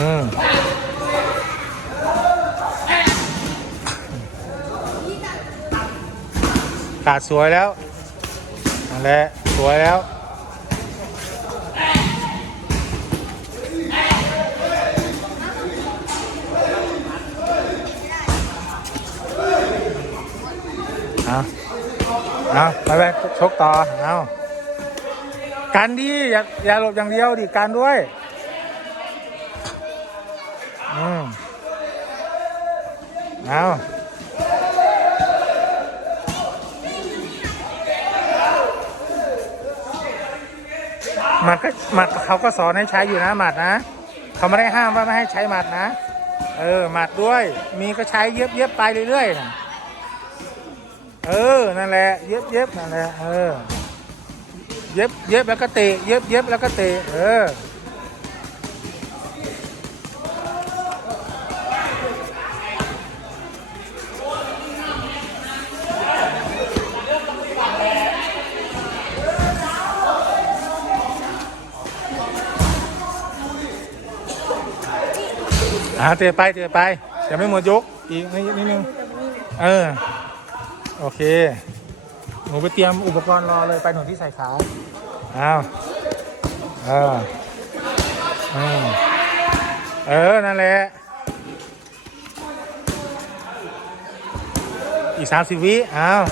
อืมขาดสวยแล้วนั่นแหละสวยแล้ว เอาเอาไปไปชกต่อ เอากันดี อย่าอย่าหลบอย่างเดียวดิกันด้วย อืมเอาหมัดก็หมัดเขาก็สอนให้ใช้อยู่นะหมัดนะ เขาไม่ได้ห้ามว่าไม่ให้ใช้หมัดนะ เออหมัดด้วย มีก็ใช้เย็บเย็บไปเรื่อยๆนะเออ นั่นแหละ เย็บเย็บนั่นแหละ เออ เย็บเย็บแล้วก็เตะ เย็บเย็บแล้วก็เตะ เออ อ่าเตะไปเตะไปจะไม่หมดยกอีกนิดนึงเออโอเคหนูไปเตรียมอุปกรณ์รอเลยไปหนูที่ใส่ขาอ้าวเอออืมเออนั่นแหละอีกสามสิบวิอ้าว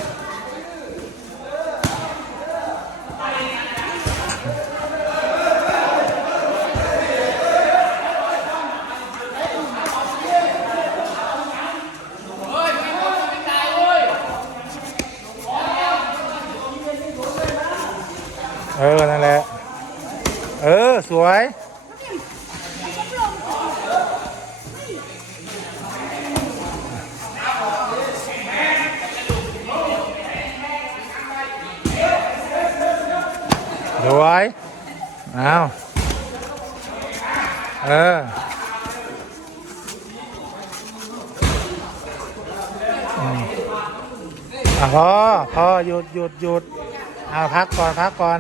เออ นั่นแหละ เออ สวย สวยเอาเออ อะพอพอหยุดหยุดหยุดเอาพักก่อน พักก่อน